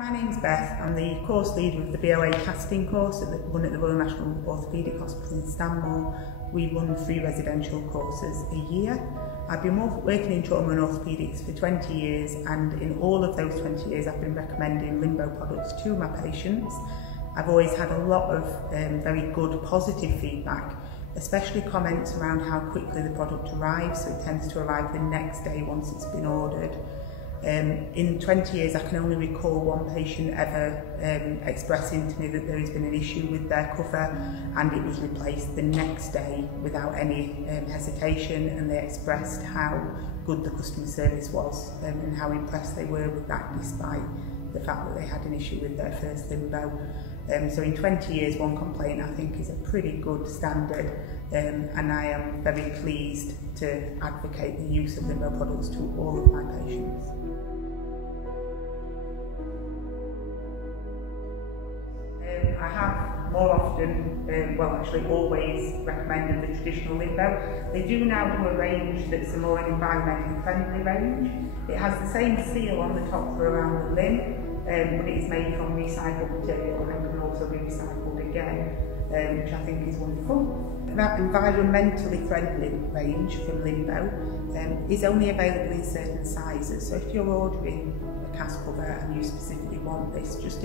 My name's Beth. I'm the course leader of the BOA casting course run at the Royal National Orthopaedic Hospital in Stanmore. We run 3 residential courses a year. I've been working in trauma and orthopaedics for 20 years, and in all of those 20 years I've been recommending LimbO products to my patients. I've always had a lot of very good positive feedback, especially comments around how quickly the product arrives, so it tends to arrive the next day once it's been ordered. In 20 years I can only recall one patient ever expressing to me that there has been an issue with their cover and it was replaced the next day without any hesitation, and they expressed how good the customer service was and how impressed they were with that despite the fact that they had an issue with their first LimbO. So in 20 years, one complaint I think is a pretty good standard, and I am very pleased to advocate the use of LimbO products to all of my patients. I have more often, well actually always recommended the traditional LimbO. They do now do a range that's a more environmentally friendly range. It has the same seal on the top for around the limb, but it is made from recycled material and can also be recycled again, which I think is wonderful. That environmentally friendly range from LimbO is only available in certain sizes, so if you're ordering a cast cover and you specifically want this, just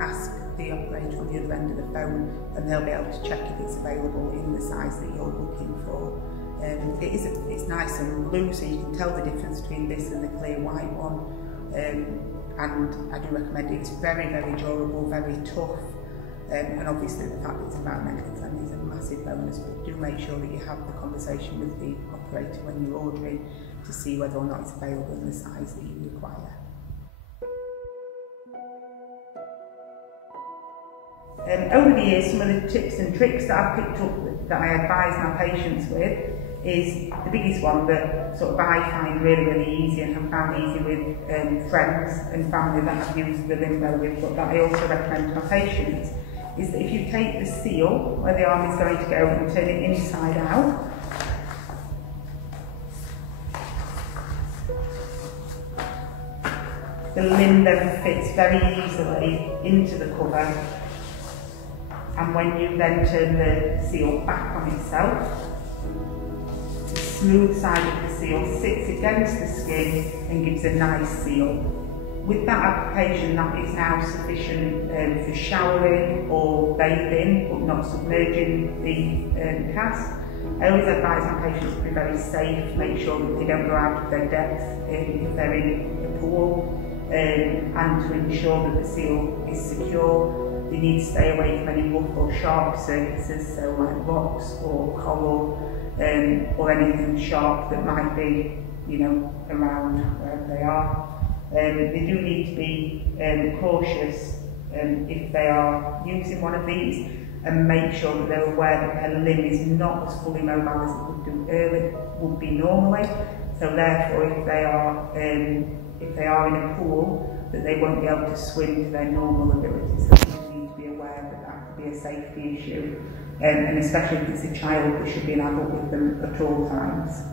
ask the operator on the other end of the phone and they'll be able to check if it's available in the size that you're looking for. It's nice and blue, so you can tell the difference between this and the clear white one. And I do recommend it. It's very, very durable, very tough, and obviously the fact that it's environmentally friendly is a massive bonus, but do make sure that you have the conversation with the operator when you're ordering to see whether or not it's available in the size that you require. Over the years, some of the tips and tricks that I've picked up that I advise my patients with is the biggest one that sort of I find really, really easy and have found easy with friends and family that I've used the LimbO with, but that I also recommend to my patients, is that if you take the seal where the arm is going to go and turn it inside out, the limb then fits very easily into the cover, and when you then turn the seal back on itself, the smooth side of the seal sits against the skin and gives a nice seal. With that application, that is now sufficient for showering or bathing, but not submerging the cast. I always advise my patients to be very safe, make sure that they don't go out of their depth if they're in the pool, and to ensure that the seal is secure. They need to stay away from any rough or sharp surfaces, so like rocks or coral, or anything sharp that might be, around wherever they are. They do need to be cautious if they are using one of these, and make sure that they're aware that their limb is not as fully mobile as it would be normally. So therefore, if they are in a pool, that they won't be able to swim to their normal ability. So they need to be aware that that could be a safety issue, and especially if it's a child, there should be an adult with them at all times.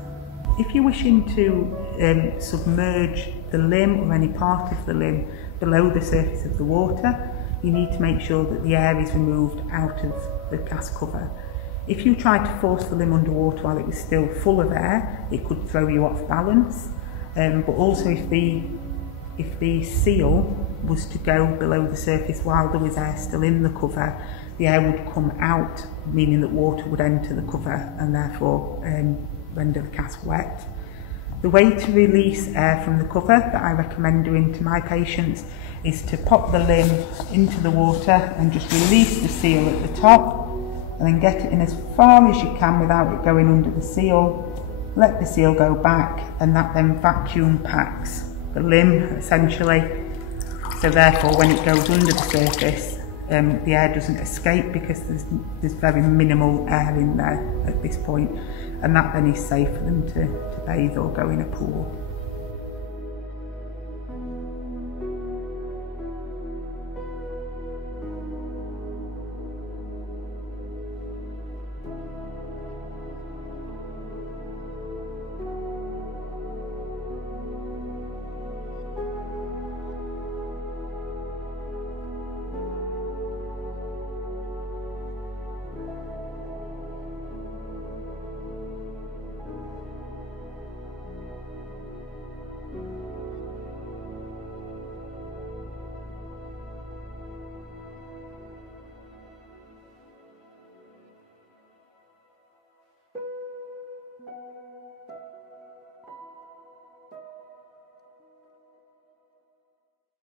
If you're wishing to submerge the limb or any part of the limb below the surface of the water, you need to make sure that the air is removed out of the cast cover. If you try to force the limb underwater while it was still full of air, it could throw you off balance. But also if the seal was to go below the surface while there was air still in the cover, the air would come out, meaning that water would enter the cover and therefore render the cast wet. The way to release air from the cover that I recommend doing to my patients is to pop the limb into the water and just release the seal at the top, and then get it in as far as you can without it going under the seal. Let the seal go back, and that then vacuum packs the limb essentially. So therefore when it goes under the surface, the air doesn't escape because there's very minimal air in there at this point, and that then is safe for them to bathe or go in a pool.